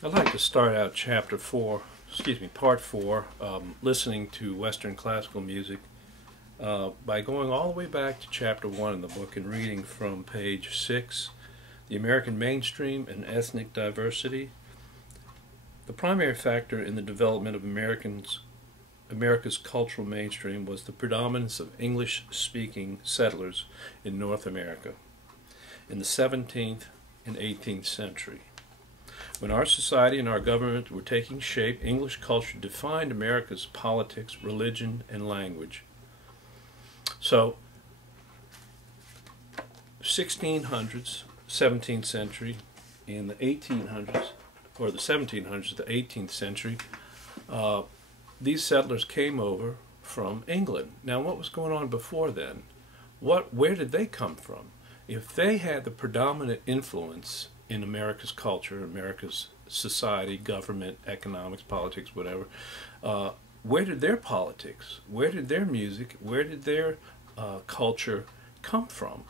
I'd like to start out part 4, listening to Western classical music, by going all the way back to chapter 1 in the book and reading from page 6, The American Mainstream and Ethnic Diversity. The primary factor in the development of America's cultural mainstream was the predominance of English-speaking settlers in North America in the 17th and 18th century. When our society and our government were taking shape, English culture defined America's politics, religion, and language. So, 1600s, 17th century, in the 1800s, or the 1700s, the 18th century, these settlers came over from England. Now, what was going on before then? Where did they come from? If they had the predominant influence in America's culture, America's society, government, economics, politics, whatever, where did their politics, where did their music, where did their culture come from?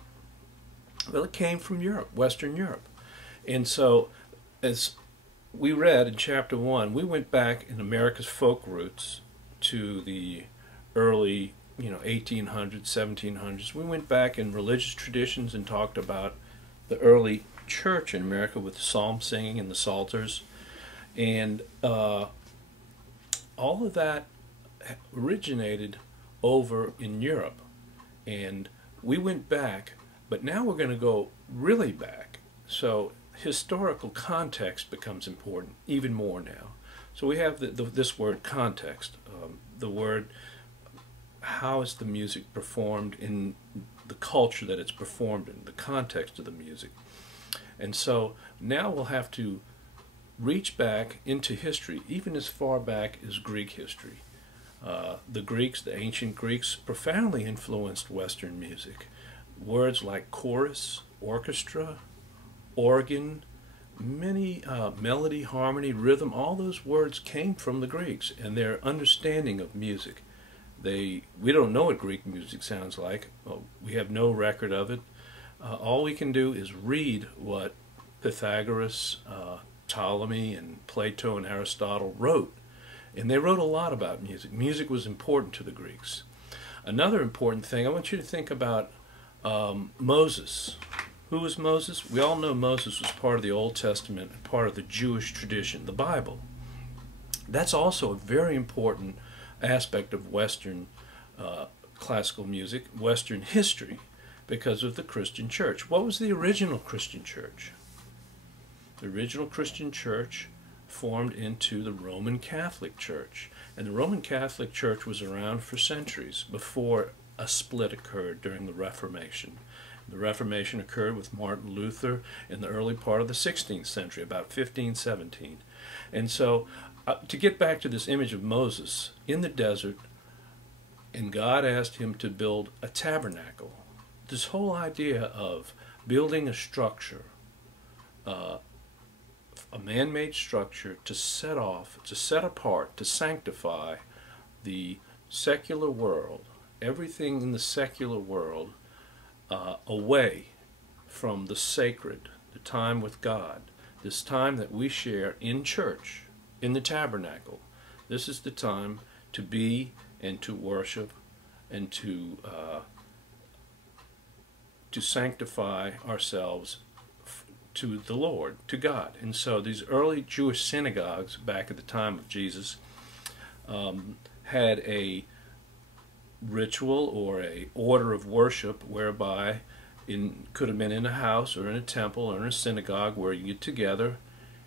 Well, it came from Europe, Western Europe. And so, as we read in chapter 1, we went back in America's folk roots to the early 1800s, 1700s. We went back in religious traditions and talked about the early church in America with the psalm singing and the psalters, and all of that originated over in Europe. And we went back, but now we're going to go really back. So historical context becomes important even more now. So we have this word context, the word, how is the music performed in the culture that it's performed in, the context of the music. And so now we'll have to reach back into history, even as far back as Greek history. The Greeks, the ancient Greeks, profoundly influenced Western music. Words like chorus, orchestra, organ, many melody, harmony, rhythm, all those words came from the Greeks and their understanding of music. We don't know what Greek music sounds like. Well, we have no record of it. All we can do is read what Pythagoras, Ptolemy, and Plato and Aristotle wrote. And they wrote a lot about music. Music was important to the Greeks. Another important thing, I want you to think about Moses. Who was Moses? We all know Moses was part of the Old Testament and part of the Jewish tradition, the Bible. That's also a very important aspect of Western classical music, Western history, because of the Christian church. What was the original Christian church? The original Christian church formed into the Roman Catholic Church. And the Roman Catholic Church was around for centuries before a split occurred during the Reformation. The Reformation occurred with Martin Luther in the early part of the 16th century, about 1517. And so, to get back to this image of Moses in the desert, and God asked him to build a tabernacle. This whole idea of building a structure, a man-made structure to set off, to set apart, to sanctify the secular world, everything in the secular world, away from the sacred, the time with God, this time that we share in church, in the tabernacle. This is the time to be and to worship and to sanctify ourselves to the Lord, to God. And so these early Jewish synagogues back at the time of Jesus had a ritual or a order of worship whereby could have been in a house or in a temple or in a synagogue where you get together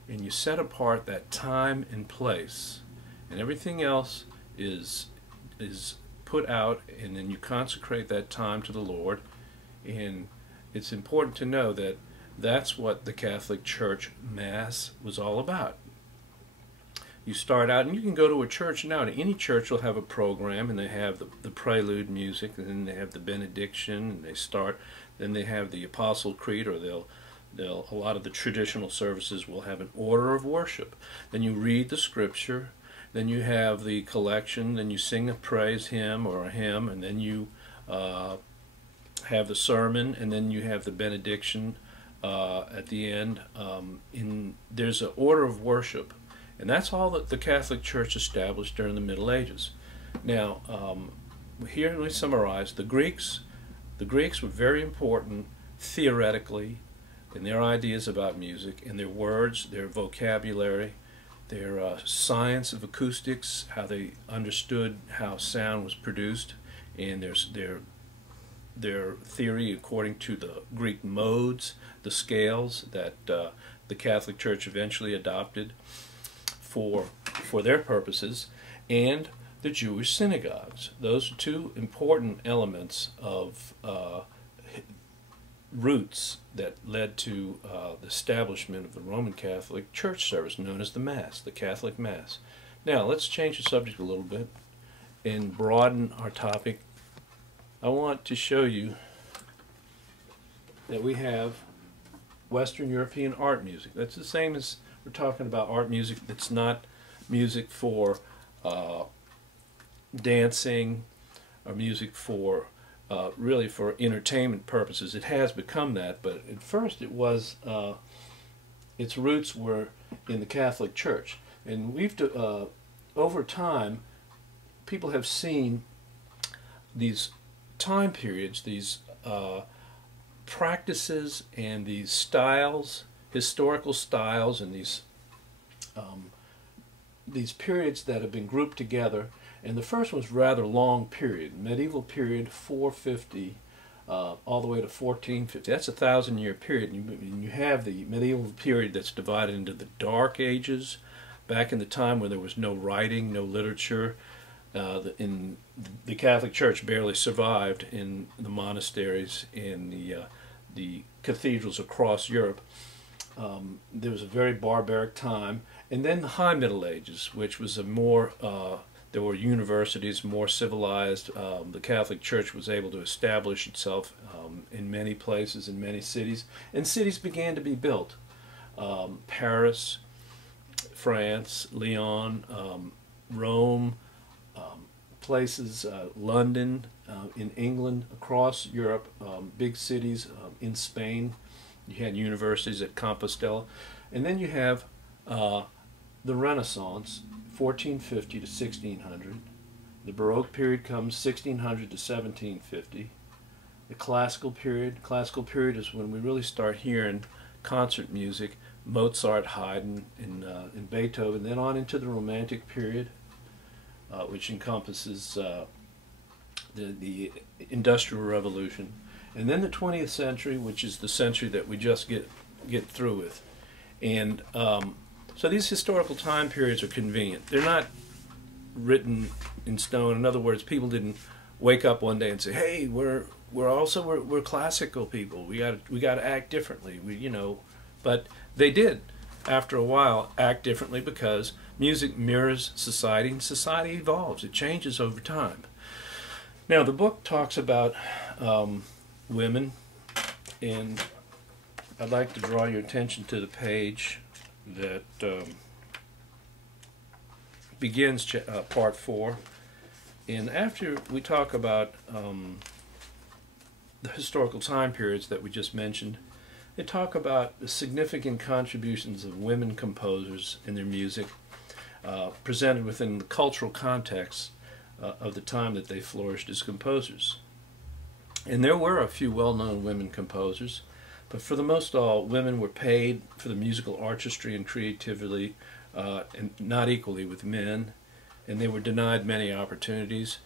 and you set apart that time and place, and everything else is put out, and then you consecrate that time to the Lord. And it's important to know that that's what the Catholic Church Mass was all about. You start out, and you can go to a church now, and any church will have a program, and they have the prelude music, and then they have the benediction, and then they have the Apostle Creed, or a lot of the traditional services will have an order of worship. Then you read the scripture, then you have the collection, then you sing a praise hymn or a hymn, and then you have the sermon, and then you have the benediction at the end. There's an order of worship, and that's all that the Catholic Church established during the Middle Ages. Now, here we summarize the Greeks. The Greeks were very important theoretically in their ideas about music, in their words, their vocabulary, their science of acoustics, how they understood how sound was produced, and their theory according to the Greek modes, the scales that the Catholic Church eventually adopted for their purposes, and the Jewish synagogues. Those are two important elements of roots that led to the establishment of the Roman Catholic Church service known as the Mass, the Catholic Mass. Now, let's change the subject a little bit and broaden our topic. I want to show you that we have Western European art music. That's the same as we're talking about art music that's not music for dancing or music for really for entertainment purposes. It has become that, but at first it was its roots were in the Catholic Church, and we've over time people have seen these time periods, these practices and these styles, historical styles, and these periods that have been grouped together. And the first one's rather long period, medieval period, 450 all the way to 1450. That's a 1,000-year period. And you have the medieval period that's divided into the Dark Ages, back in the time where there was no writing, no literature. The Catholic Church barely survived in the monasteries and the cathedrals across Europe. There was a very barbaric time. And then the High Middle Ages, which was a more there were universities, more civilized. The Catholic Church was able to establish itself in many places, in many cities, and cities began to be built. Paris, France, Lyon, Rome, places, London, in England, across Europe, big cities, in Spain. You had universities at Compostela. And then you have the Renaissance, 1450 to 1600. The Baroque period comes 1600 to 1750. The Classical period is when we really start hearing concert music, Mozart, Haydn, and Beethoven, then on into the Romantic period, which encompasses the Industrial Revolution, and then the 20th century, which is the century that we just get through with. And so these historical time periods are convenient. They're not written in stone. In other words, people didn't wake up one day and say, "Hey, we're classical people. We got to act differently." But they did, after a while, act differently because music mirrors society, and society evolves. It changes over time. Now, the book talks about women, and I'd like to draw your attention to the page that begins part 4. And after we talk about the historical time periods that we just mentioned, they talk about the significant contributions of women composers in their music, presented within the cultural context of the time that they flourished as composers. And there were a few well-known women composers, but for the most all, women were paid for the musical artistry and creativity, and not equally with men, and they were denied many opportunities.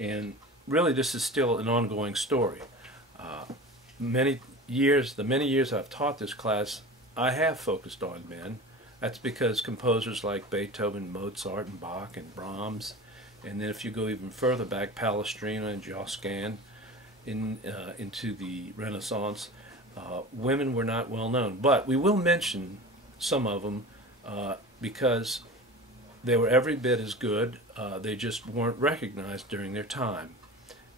And really, this is still an ongoing story. The many years I've taught this class, I have focused on men. That's because composers like Beethoven, Mozart, and Bach, and Brahms, and then if you go even further back, Palestrina and Josquin, into the Renaissance, women were not well known. But we will mention some of them because they were every bit as good. They just weren't recognized during their time.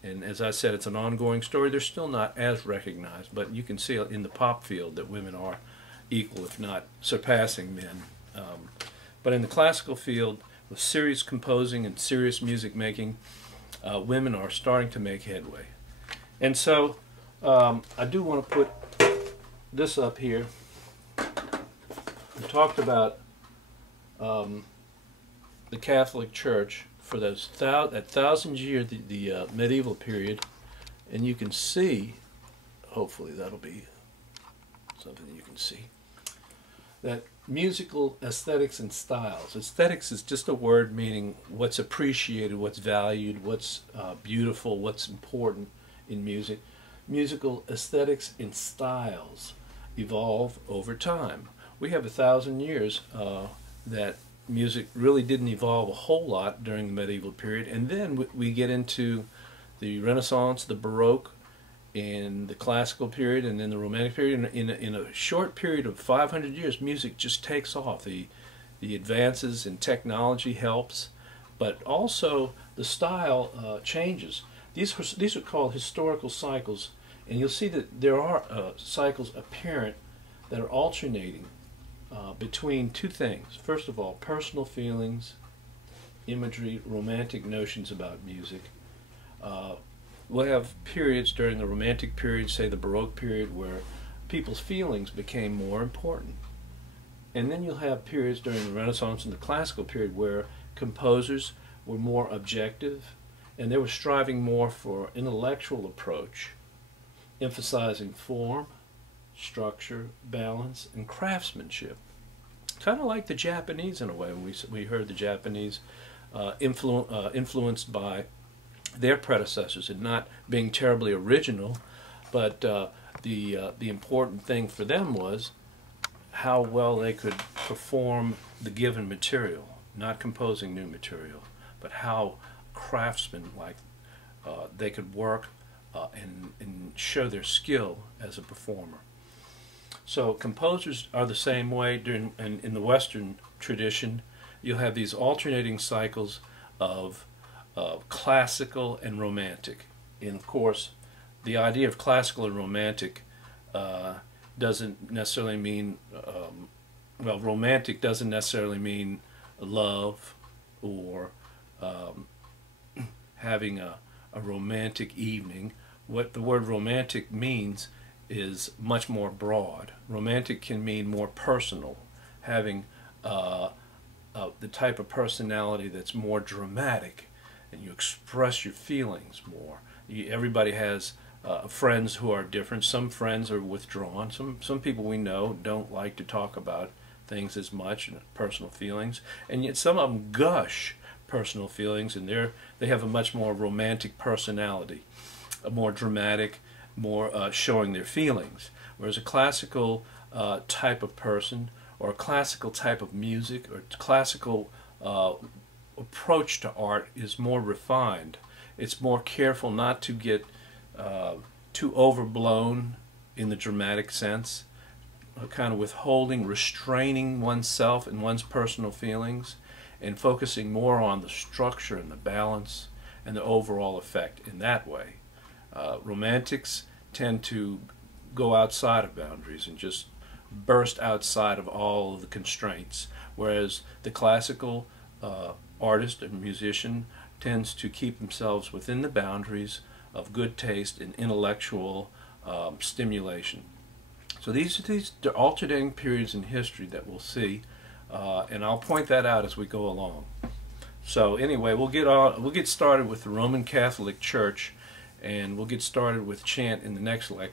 And as I said, it's an ongoing story. They're still not as recognized, but you can see in the pop field that women are equal, if not surpassing men. But in the classical field, with serious composing and serious music making, women are starting to make headway. And so I do want to put this up here, we talked about the Catholic Church for those that 1,000 year, the medieval period, and you can see, hopefully that'll be something that you can see, that musical aesthetics and styles. Aesthetics is just a word meaning what's appreciated, what's valued, what's beautiful, what's important in music. Musical aesthetics and styles evolve over time. We have 1,000 years that music really didn't evolve a whole lot during the medieval period, and then we get into the Renaissance, the Baroque, and the classical period, and then the Romantic period. In a short period of 500 years, music just takes off. The advances in technology helps, but also the style changes. These are called historical cycles, and you'll see that there are cycles apparent that are alternating between two things. First of all, personal feelings, imagery, romantic notions about music. We'll have periods during the Romantic period, say the Baroque period, where people's feelings became more important. And then you'll have periods during the Renaissance and the Classical period where composers were more objective and they were striving more for intellectual approach, emphasizing form, structure, balance, and craftsmanship. Kind of like the Japanese in a way. We heard the Japanese influenced by their predecessors and not being terribly original, but the important thing for them was how well they could perform the given material, not composing new material, but how craftsmen-like they could work and show their skill as a performer. So composers are the same way. In the Western tradition, you'll have these alternating cycles of classical and romantic. And of course, the idea of classical and romantic doesn't necessarily mean, well, romantic doesn't necessarily mean love or having a romantic evening. What the word romantic means is much more broad. Romantic can mean more personal, having the type of personality that's more dramatic, and you express your feelings more. Everybody has friends who are different. Some friends are withdrawn. Some people we know don't like to talk about things as much, personal feelings, and yet some of them gush personal feelings, and they have a much more romantic personality, a more dramatic, more showing their feelings. Whereas a classical type of person, or a classical type of music, or classical approach to art is more refined. It's more careful not to get too overblown in the dramatic sense, kind of withholding, restraining oneself and one's personal feelings, and focusing more on the structure and the balance and the overall effect in that way. Romantics tend to go outside of boundaries and just burst outside of all of the constraints, whereas the classical artist and musician tends to keep themselves within the boundaries of good taste and intellectual stimulation. So these are alternating periods in history that we'll see, and I'll point that out as we go along. So anyway, we'll get started with the Roman Catholic Church, and we'll get started with chant in the next lecture.